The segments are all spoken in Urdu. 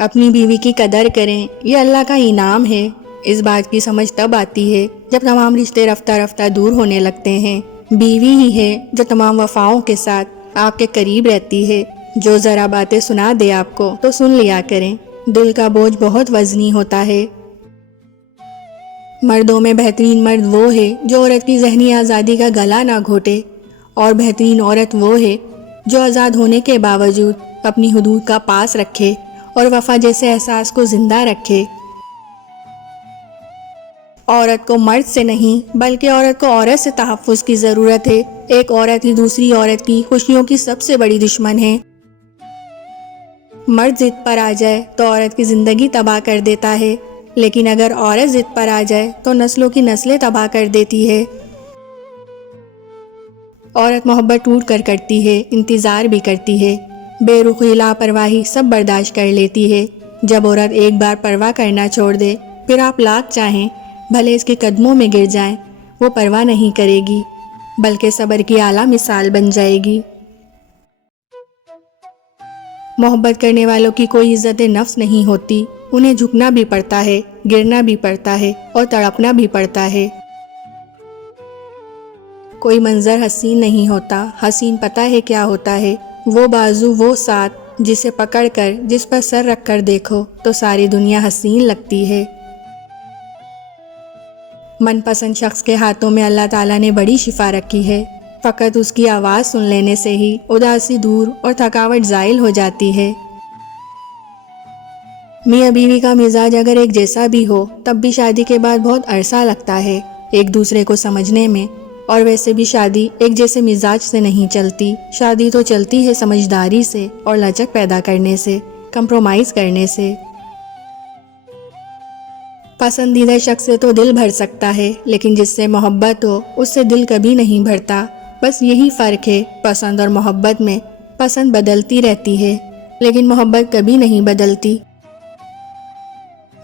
اپنی بیوی کی قدر کریں، یہ اللہ کا انعام ہے۔ اس بات کی سمجھ تب آتی ہے جب تمام رشتے رفتہ رفتہ دور ہونے لگتے ہیں۔ بیوی ہی ہے جو تمام وفاؤں کے ساتھ آپ کے قریب رہتی ہے۔ جو ذرا باتیں سنا دے آپ کو تو سن لیا کریں، دل کا بوجھ بہت وزنی ہوتا ہے۔ مردوں میں بہترین مرد وہ ہے جو عورت کی ذہنی آزادی کا گلا نہ گھوٹے، اور بہترین عورت وہ ہے جو آزاد ہونے کے باوجود اپنی حدود کا پاس رکھے اور وفا جیسے احساس کو زندہ رکھے۔ عورت کو مرد سے نہیں بلکہ عورت کو عورت سے تحفظ کی ضرورت ہے۔ ایک عورت ہی دوسری عورت کی خوشیوں کی سب سے بڑی دشمن ہے۔ مرد ضد پر آ جائے تو عورت کی زندگی تباہ کر دیتا ہے، لیکن اگر عورت ضد پر آ جائے تو نسلوں کی نسلیں تباہ کر دیتی ہے۔ عورت محبت ٹوٹ کر کرتی ہے، انتظار بھی کرتی ہے، بے رخی لاپرواہی سب برداشت کر لیتی ہے۔ جب عورت ایک بار پرواہ کرنا چھوڑ دے، پھر آپ لاکھ چاہیں بھلے اس کے قدموں میں گر جائیں، وہ پرواہ نہیں کرے گی بلکہ صبر کی اعلیٰ مثال بن جائے گی۔ محبت کرنے والوں کی کوئی عزت نفس نہیں ہوتی، انہیں جھکنا بھی پڑتا ہے، گرنا بھی پڑتا ہے اور تڑپنا بھی پڑتا ہے۔ کوئی منظر حسین نہیں ہوتا، حسین پتہ ہے کیا ہوتا ہے؟ وہ بازو، وہ ساتھ جسے پکڑ کر جس پر سر رکھ کر دیکھو تو ساری دنیا حسین لگتی ہے۔ من پسند شخص کے ہاتھوں میں اللہ تعالیٰ نے بڑی شفا رکھی ہے۔ فقط اس کی آواز سن لینے سے ہی اداسی دور اور تھکاوٹ زائل ہو جاتی ہے۔ میاں بیوی کا مزاج اگر ایک جیسا بھی ہو تب بھی شادی کے بعد بہت عرصہ لگتا ہے ایک دوسرے کو سمجھنے میں، اور ویسے بھی شادی ایک جیسے مزاج سے نہیں چلتی۔ شادی تو چلتی ہے سمجھداری سے اور لچک پیدا کرنے سے، کمپرومائز کرنے سے۔ پسندیدہ شخص سے تو دل بھر سکتا ہے، لیکن جس سے محبت ہو اس سے دل کبھی نہیں بھرتا۔ بس یہی فرق ہے پسند اور محبت میں۔ پسند بدلتی رہتی ہے لیکن محبت کبھی نہیں بدلتی۔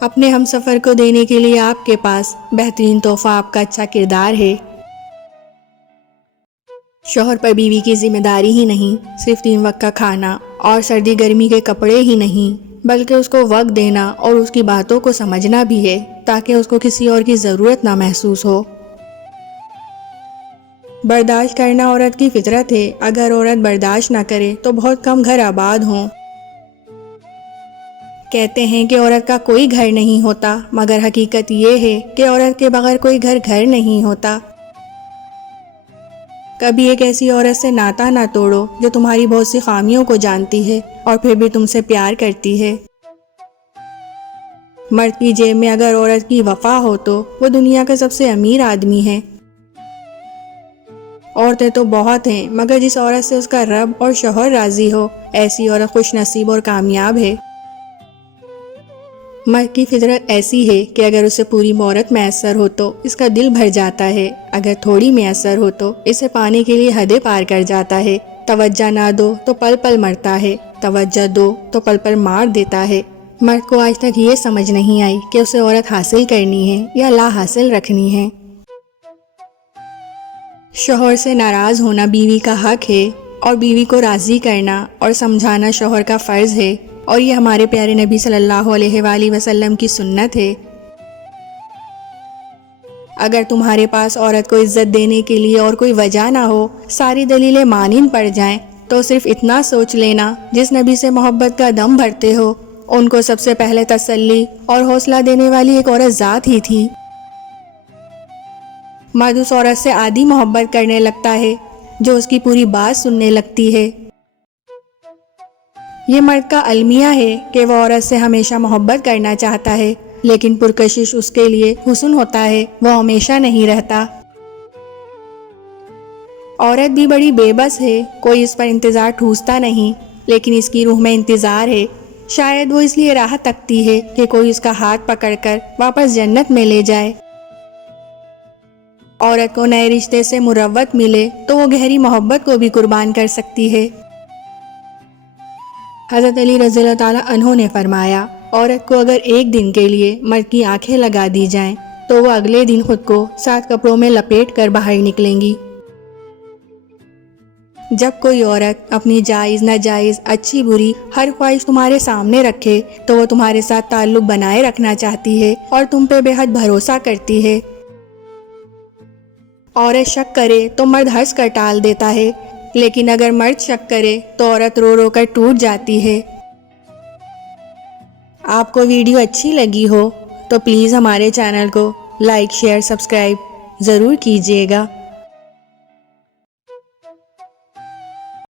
اپنے ہم سفر کو دینے کے لیے آپ کے پاس بہترین تحفہ آپ کا اچھا کردار ہے۔ شوہر پر بیوی کی ذمہ داری ہی نہیں صرف 3 وقت کا کھانا اور سردی گرمی کے کپڑے ہی نہیں، بلکہ اس کو وقت دینا اور اس کی باتوں کو سمجھنا بھی ہے تاکہ اس کو کسی اور کی ضرورت نہ محسوس ہو۔ برداشت کرنا عورت کی فطرت ہے۔ اگر عورت برداشت نہ کرے تو بہت کم گھر آباد ہوں۔ کہتے ہیں کہ عورت کا کوئی گھر نہیں ہوتا، مگر حقیقت یہ ہے کہ عورت کے بغیر کوئی گھر نہیں ہوتا۔ کبھی ایک ایسی عورت سے ناطہ نہ توڑو جو تمہاری بہت سی خامیوں کو جانتی ہے اور پھر بھی تم سے پیار کرتی ہے۔ مرد کی جیب میں اگر عورت کی وفا ہو تو وہ دنیا کا سب سے امیر آدمی ہے۔ عورتیں تو بہت ہیں، مگر جس عورت سے اس کا رب اور شوہر راضی ہو، ایسی عورت خوش نصیب اور کامیاب ہے۔ مرد کی فطرت ایسی ہے کہ اگر اسے پوری مہرت میسر ہو تو اس کا دل بھر جاتا ہے، اگر تھوڑی میسر ہو تو اسے پانے کے لیے حدیں پار کر جاتا ہے۔ توجہ نہ دو تو پل پل مرتا ہے، توجہ دو تو پل پل مار دیتا ہے۔ مرد کو آج تک یہ سمجھ نہیں آئی کہ اسے عورت حاصل کرنی ہے یا لا حاصل رکھنی ہے۔ شوہر سے ناراض ہونا بیوی کا حق ہے، اور بیوی کو راضی کرنا اور سمجھانا شوہر کا فرض ہے، اور یہ ہمارے پیارے نبی صلی اللہ علیہ وآلہ وسلم کی سنت ہے۔ اگر تمہارے پاس عورت کو عزت دینے کے لیے اور کوئی وجہ نہ ہو، ساری دلیلیں مانند پڑ جائیں، تو صرف اتنا سوچ لینا جس نبی سے محبت کا دم بھرتے ہو ان کو سب سے پہلے تسلی اور حوصلہ دینے والی ایک عورت ذات ہی تھی۔ مرد اس عورت سے عادی محبت کرنے لگتا ہے جو اس کی پوری بات سننے لگتی ہے۔ یہ مرد کا المیہ ہے کہ وہ عورت سے ہمیشہ محبت کرنا چاہتا ہے، لیکن پرکشش اس کے لیے حسن ہوتا ہے، وہ ہمیشہ نہیں رہتا۔ عورت بھی بڑی بے بس ہے، کوئی اس پر انتظار ٹھوستا نہیں، لیکن اس کی روح میں انتظار ہے۔ شاید وہ اس لیے راہ تکتی ہے کہ کوئی اس کا ہاتھ پکڑ کر واپس جنت میں لے جائے۔ عورت کو نئے رشتے سے مروت ملے تو وہ گہری محبت کو بھی قربان کر سکتی ہے۔ حضرت علی رضی اللہ تعالیٰ عنہ نے فرمایا، عورت کو اگر ایک دن کے لیے مرد کی آنکھیں لگا دی جائیں تو وہ اگلے دن خود کو 7 کپڑوں میں لپیٹ کر باہر نکلیں گی۔ جب کوئی عورت اپنی جائز ناجائز اچھی بری ہر خواہش تمہارے سامنے رکھے تو وہ تمہارے ساتھ تعلق بنائے رکھنا چاہتی ہے اور تم پہ بے حد بھروسہ کرتی ہے۔ عورت شک کرے تو مرد ہنس کر ٹال دیتا ہے، لیکن اگر مرد شک کرے تو عورت رو رو کر ٹوٹ جاتی ہے۔ آپ کو ویڈیو اچھی لگی ہو تو پلیز ہمارے چینل کو لائک شیئر سبسکرائب ضرور کیجیے گا۔